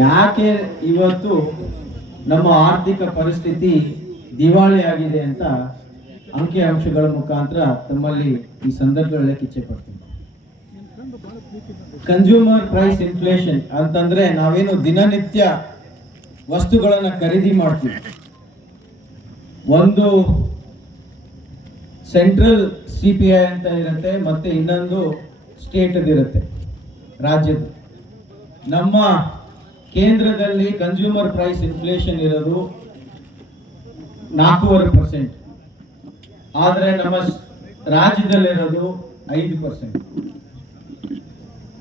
ಯಾಕೆ ಇವತ್ತು ನಮ್ಮ ಆರ್ಥಿಕ ಪರಿಸ್ಥಿತಿ ದಿವಾಳಿಯಾಗಿದೆ ಅಂತ ಅಂಕಿ ಅಂಶಗಳ ಮುಖಾಂತರ ತಮ್ಮಲ್ಲಿ ಈ ಸಂದರ್ಭಗಳಲ್ಲಿ ಇಚ್ಛೆ ಪಡ್ತೀನಿ. ಕನ್ಸ್ಯೂಮರ್ ಪ್ರೈಸ್ ಇನ್ಫ್ಲೇಷನ್ ಅಂತಂದ್ರೆ ನಾವೇನು ದಿನನಿತ್ಯ ವಸ್ತುಗಳನ್ನು ಖರೀದಿ ಮಾಡ್ತೀವಿ. ಒಂದು ಸೆಂಟ್ರಲ್ ಸಿ ಪಿ ಐ ಅಂತ ಇರುತ್ತೆ, ಮತ್ತೆ ಇನ್ನೊಂದು ಸ್ಟೇಟ್ ಇರುತ್ತೆ ರಾಜ್ಯದ ನಮ್ಮ ಕೇಂದ್ರದಲ್ಲಿ ಕನ್ಸ್ಯೂಮರ್ ಪ್ರೈಸ್ ಇನ್ಫ್ಲೇಷನ್ ಇರೋದು ನಾಲ್ಕೂವರೆ ಪರ್ಸೆಂಟ್ ಆದರೆ ನಮ್ಮ ರಾಜ್ಯದಲ್ಲಿರೋದು ಐದು ಪರ್ಸೆಂಟ್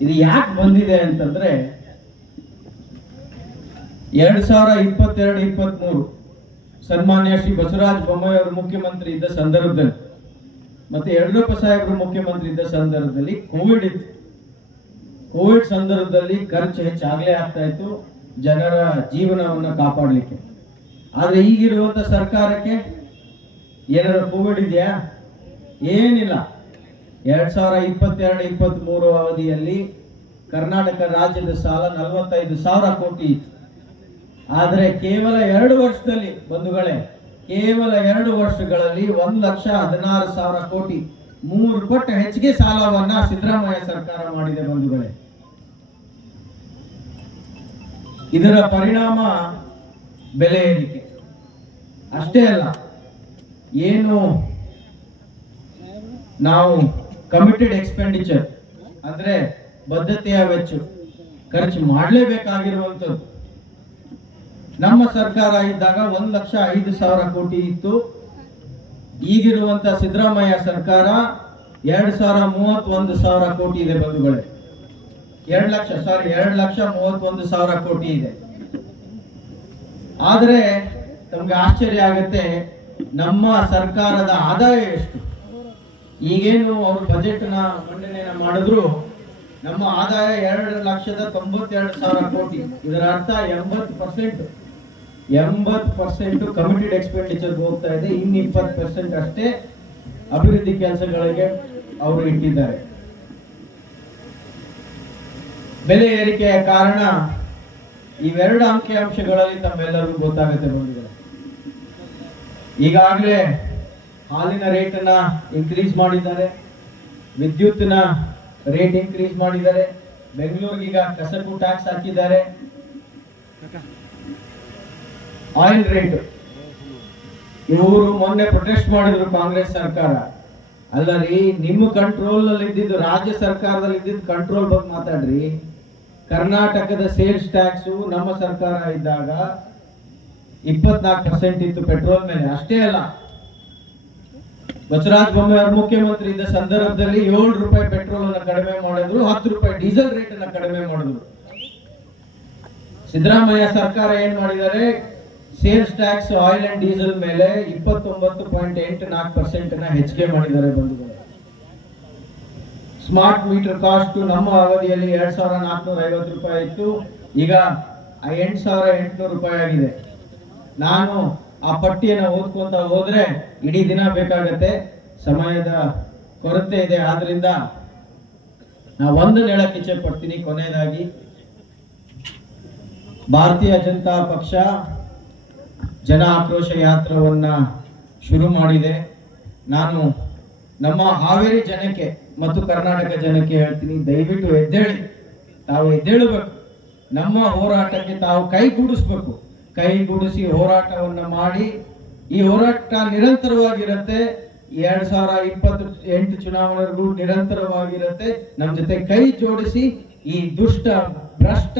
ಇದು ಯಾಕೆ ಬಂದಿದೆ ಅಂತಂದ್ರೆ ಎರಡ್ ಸಾವಿರ ಇಪ್ಪತ್ತೆರಡು, ಇಪ್ಪತ್ಮೂರು ಸನ್ಮಾನ್ಯ ಶ್ರೀ ಬಸವರಾಜ ಬೊಮ್ಮಾಯಿ ಅವರು ಮುಖ್ಯಮಂತ್ರಿ ಇದ್ದ ಸಂದರ್ಭದಲ್ಲಿ, ಮತ್ತೆ ಯಡಿಯೂರಪ್ಪ ಸಾಹೇಬರು ಮುಖ್ಯಮಂತ್ರಿ ಇದ್ದ ಸಂದರ್ಭದಲ್ಲಿ ಕೋವಿಡ್ ಇತ್ತು. ಕೋವಿಡ್ ಸಂದರ್ಭದಲ್ಲಿ ಖರ್ಚು ಹೆಚ್ಚಾಗಲೇ ಆಗ್ತಾ ಇತ್ತು. ಜನರ ಜೀವನವನ್ನ ಕಾಪಾಡಲಿಕ್ಕೆ. ಆದ್ರೆ ಈಗಿರುವಂತ ಸರ್ಕಾರಕ್ಕೆ ಏನಾದ್ರು ಕೋವಿಡ್ ಇದೆಯಾ? ಏನಿಲ್ಲ. ಎರಡ್ ಸಾವಿರ ಇಪ್ಪತ್ತೆರಡು ಇಪ್ಪತ್ತ್ ಮೂರು ಅವಧಿಯಲ್ಲಿ ಕರ್ನಾಟಕ ರಾಜ್ಯದ ಸಾಲ ನಲವತ್ತೈದು ಸಾವಿರ ಕೋಟಿ ಇತ್ತು. ಆದರೆ ಕೇವಲ ಎರಡು ವರ್ಷದಲ್ಲಿ ಬಂಧುಗಳೇ, ಕೇವಲ ಎರಡು ವರ್ಷಗಳಲ್ಲಿ ಒಂದು ಲಕ್ಷ ಹದಿನಾರು ಸಾವಿರ ಕೋಟಿ ಮೂರು ಪಟ್ಟು ಹೆಚ್ಚಿಗೆ ಸಾಲವನ್ನ ಸಿದ್ದರಾಮಯ್ಯ ಸರ್ಕಾರ ಮಾಡಿದೆ ಬಂಧುಗಳೇ. ಇದರ ಪರಿಣಾಮ ಬೆಲೆ ಏರಿಕೆ. ಅಷ್ಟೇ ಅಲ್ಲ, ಏನು ನಾವು ಕಮಿಟೆಡ್ ಎಕ್ಸ್ಪೆಂಡಿಚರ್ ಅಂದ್ರೆ ಬದ್ಧತೆಯ ವೆಚ್ಚ ಖರ್ಚು ಮಾಡಲೇಬೇಕಾಗಿರುವಂಥದ್ದು. ನಮ್ಮ ಸರ್ಕಾರ ಇದ್ದಾಗ ಒಂದ್ ಲಕ್ಷ ಐದು ಸಾವಿರ ಕೋಟಿ ಇತ್ತು. ಈಗಿರುವಂತ ಸಿದ್ದರಾಮಯ್ಯ ಸರ್ಕಾರ ಎರಡ್ ಸಾವಿರ ಮೂವತ್ತೊಂದು ಸಾವಿರ ಕೋಟಿ ಇದೆ ಬಂಧುಗಳೇ. ಎರಡು ಲಕ್ಷ ಸಾರಿ ಎರಡು ಲಕ್ಷ ಮೂವತ್ತೊಂದು ಸಾವಿರ ಕೋಟಿ ಇದೆ. ಆದರೆ ನಮ್ಗೆ ಆಶ್ಚರ್ಯ ಆಗುತ್ತೆ, ನಮ್ಮ ಸರ್ಕಾರದ ಆದಾಯ ಎಷ್ಟು? ಈಗೇನು ಅವರು ಬಜೆಟ್ನ ಮಾಡಿದ್ರು, ನಮ್ಮ ಆದಾಯ ಎರಡು ಲಕ್ಷದ ತೊಂಬತ್ತೆರಡು ಸಾವಿರ ಕೋಟಿ. ಇದರ ಅರ್ಥ ಎಂಬತ್ತು ಪರ್ಸೆಂಟ್ ಎಂಬತ್ತು ಪರ್ಸೆಂಟ್ ಕಮಿಟೆಡ್ ಎಕ್ಸ್ಪೆಂಡಿಚರ್ ಹೋಗ್ತಾ ಇದೆ. ಇನ್ನು ಇಪ್ಪತ್ತು ಪರ್ಸೆಂಟ್ ಅಷ್ಟೇ ಅಭಿವೃದ್ಧಿ ಕೆಲಸಗಳಿಗೆ ಅವರು ಇಟ್ಟಿದ್ದಾರೆ. ಬೆಲೆ ಏರಿಕೆಯ ಕಾರಣ ಇವೆರಡು ಅಂಕಿಅಂಶಗಳಲ್ಲಿ ತಮ್ಮೆಲ್ಲರಿಗೂ ಗೊತ್ತಾಗುತ್ತೆ ಬಂದಿದೆ ಈಗಾಗಲೇ ಹಾಲಿನ ರೇಟ್ ಅನ್ನ ಇನ್ಕ್ರೀಸ್ ಮಾಡಿದ್ದಾರೆ. ವಿದ್ಯುತ್ನ ರೇಟ್ ಇನ್ಕ್ರೀಸ್ ಮಾಡಿದ್ದಾರೆ. ಬೆಂಗಳೂರಿಗೀಗ ಕಸಕು ಟ್ಯಾಕ್ಸ್ ಹಾಕಿದ್ದಾರೆ. Oil rate. ಇವರು ಮೊನ್ನೆ ಪ್ರೊಟೆಸ್ಟ್ ಮಾಡಿದ್ರು ಕಾಂಗ್ರೆಸ್ ಸರ್ಕಾರ. ಅಲ್ಲ ರೀ ನಿಮ್ಮ ಕಂಟ್ರೋಲ್ ಅಲ್ಲಿ ಇದ್ದಿದ್ದು ರಾಜ್ಯ ಸರ್ಕಾರದಲ್ಲಿ ಇದ್ದಿದ್ದು ಕಂಟ್ರೋಲ್ ಬಗ್ಗೆ ಮಾತಾಡ್ರಿ. ಕರ್ನಾಟಕದ ಸೇಲ್ಸ್ ಟ್ಯಾಕ್ಸ್ ನಮ್ಮ ಸರ್ಕಾರ ಇದ್ದಾಗ ಇಪ್ಪತ್ನಾಲ್ಕು ಪರ್ಸೆಂಟ್ ಇತ್ತು ಪೆಟ್ರೋಲ್ ಮೇಲೆ. ಅಷ್ಟೇ ಅಲ್ಲ. ಬಸವರಾಜ ಬೊಮ್ಮೆ ಅವರು ಮುಖ್ಯಮಂತ್ರಿ ಇದ್ದ ಸಂದರ್ಭದಲ್ಲಿ ಏಳು ರೂಪಾಯಿ ಪೆಟ್ರೋಲ್ ಅನ್ನ ಕಡಿಮೆ ಮಾಡಿದ್ರು, ಹತ್ತು ರೂಪಾಯಿ ಡೀಸೆಲ್ ರೇಟ್ ಅನ್ನ ಕಡಿಮೆ ಮಾಡಿದ್ರು. ಸಿದ್ದರಾಮಯ್ಯ ಸರ್ಕಾರ ಏನ್ ಮಾಡಿದ್ದಾರೆ? Sales tax, oil and diesel ಮೇಲೆ ಇಪ್ಪತ್ತೊಂಬತ್ತು ಪಾಯಿಂಟ್ ಎಂಟು ನಾಲ್ಕು ಪರ್ಸೆಂಟ್ ಹೆಚ್ಚಿಗೆ ಮಾಡಿದ್ದಾರೆ ಬಂಧುಗಳು. ಸ್ಮಾರ್ಟ್ ಮೀಟರ್ ಕಾಸ್ಟ್ ನಮ್ಮ ಅವಧಿಯಲ್ಲಿ ಎರಡ್ ಸಾವಿರ ನಾಲ್ಕುನೂರ ಐವತ್ತು ರೂಪಾಯಿ ಇತ್ತು. ಈಗ ಎಂಟು ಸಾವಿರ ಎಂಟುನೂರು ರೂಪಾಯಿ ಆಗಿದೆ. ನಾನು ಆ ಪಟ್ಟಿಯನ್ನು ಓದ್ಕೊಂತ ಹೋದ್ರೆ ಇಡೀ ದಿನ ಬೇಕಾಗತ್ತೆ. ಸಮಯದ ಕೊರತೆ ಇದೆ. ಆದ್ರಿಂದ ನಾ ಒಂದು ಹೇಳಕ್ ಇಚ್ಛೆ ಪಡ್ತೀನಿ. ಕೊನೆಯದಾಗಿ, ಭಾರತೀಯ ಜನತಾ ಪಕ್ಷ ಜನ ಆಕ್ರೋಶ ಯಾತ್ರವನ್ನ ಶುರು ಮಾಡಿದೆ. ನಾನು ನಮ್ಮ ಹಾವೇರಿ ಜನಕ್ಕೆ ಮತ್ತು ಕರ್ನಾಟಕ ಜನಕ್ಕೆ ಹೇಳ್ತೀನಿ, ದಯವಿಟ್ಟು ಎದ್ದೇಳಿ. ತಾವು ಎದ್ದೇಳಬೇಕು. ನಮ್ಮ ಹೋರಾಟಕ್ಕೆ ತಾವು ಕೈಗೂಡಿಸ್ಬೇಕು ಕೈಗೂಡಿಸಿ ಹೋರಾಟವನ್ನ ಮಾಡಿ. ಈ ಹೋರಾಟ ನಿರಂತರವಾಗಿರುತ್ತೆ. ಎರಡ್ ಸಾವಿರ ಇಪ್ಪತ್ತು ಎಂಟು ಚುನಾವಣೆಗೂ ನಿರಂತರವಾಗಿರುತ್ತೆ. ನಮ್ಮ ಜೊತೆ ಕೈ ಜೋಡಿಸಿ, ಈ ದುಷ್ಟ, ಭ್ರಷ್ಟ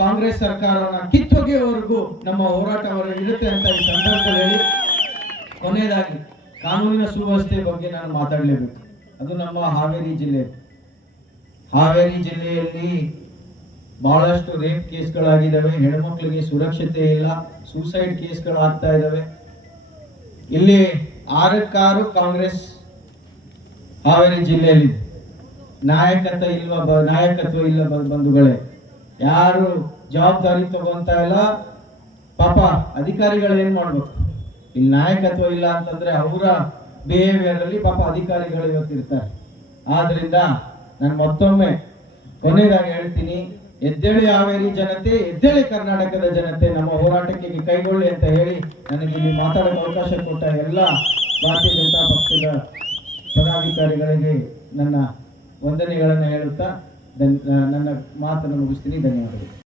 ಕಾಂಗ್ರೆಸ್ ಸರ್ಕಾರನ ಕಿತ್ತೊಗೆಯವರೆಗೂ ನಮ್ಮ ಹೋರಾಟವನ್ನು ಇರುತ್ತೆ ಅಂತ ಈ ಸಂದರ್ಭದಲ್ಲಿ ಕೊನೆಯದಾಗಿ ಕಾನೂನಿನ ಸುವ್ಯವಸ್ಥೆ ಬಗ್ಗೆ ನಾನು ಮಾತಾಡಲೇಬೇಕು. ಅದು ನಮ್ಮ ಹಾವೇರಿ ಜಿಲ್ಲೆ. ಹಾವೇರಿ ಜಿಲ್ಲೆಯಲ್ಲಿ ಬಹಳಷ್ಟು ರೇಪ್ ಕೇಸ್ಗಳಾಗಿದ್ದಾವೆ, ಹೆಣ್ಮಕ್ಳಿಗೆ ಸುರಕ್ಷತೆ ಇಲ್ಲ, ಸೂಸೈಡ್ ಕೇಸ್ಗಳು ಆಗ್ತಾ ಇದ್ದಾವೆ. ಇಲ್ಲಿ ಆರಕ್ಕಾರು ಕಾಂಗ್ರೆಸ್ ಹಾವೇರಿ ಜಿಲ್ಲೆಯಲ್ಲಿ ನಾಯಕತ್ವ ಇಲ್ವ, ನಾಯಕತ್ವ ಇಲ್ಲ ಬಂಧುಗಳೇ? ಯಾರು ಜವಾಬ್ದಾರಿ ತಗೊಂತ ಇಲ್ಲ, ಪಾಪ ಅಧಿಕಾರಿಗಳು ಏನ್ ಮಾಡ್ಬೇಕು? ಇಲ್ಲಿ ನಾಯಕತ್ವ ಇಲ್ಲ ಅಂತಂದ್ರೆ ಅವರ ಬಿಹೇವಿಯರ್ ಅಲ್ಲಿ ಪಾಪ ಅಧಿಕಾರಿಗಳು ಇವತ್ತಿರ್ತಾರೆ ಆದ್ರಿಂದ ನಾನು ಮತ್ತೊಮ್ಮೆ ಕೊನೆಯದಾಗಿ ಹೇಳ್ತೀನಿ, ಎದ್ದೇಳಿ ಹಾವೇರಿ ಜನತೆ, ಎದ್ದೇಳಿ ಕರ್ನಾಟಕದ ಜನತೆ, ನಮ್ಮ ಹೋರಾಟಕ್ಕೆ ಕೈಗೊಳ್ಳಿ ಅಂತ ಹೇಳಿ ನನಗೆ ಇಲ್ಲಿ ಮಾತಾಡೋಕೆ ಅವಕಾಶ ಕೊಟ್ಟ ಎಲ್ಲ ಭಾರತೀಯ ಜನತಾ ಪಕ್ಷದ ಪದಾಧಿಕಾರಿಗಳಿಗೆ ನನ್ನ ವಂದನೆಗಳನ್ನು ಹೇಳುತ್ತಾ ನನ್ನ ಮಾತನ್ನು ಮುಗಿಸ್ತೀನಿ. ಧನ್ಯವಾದಗಳು.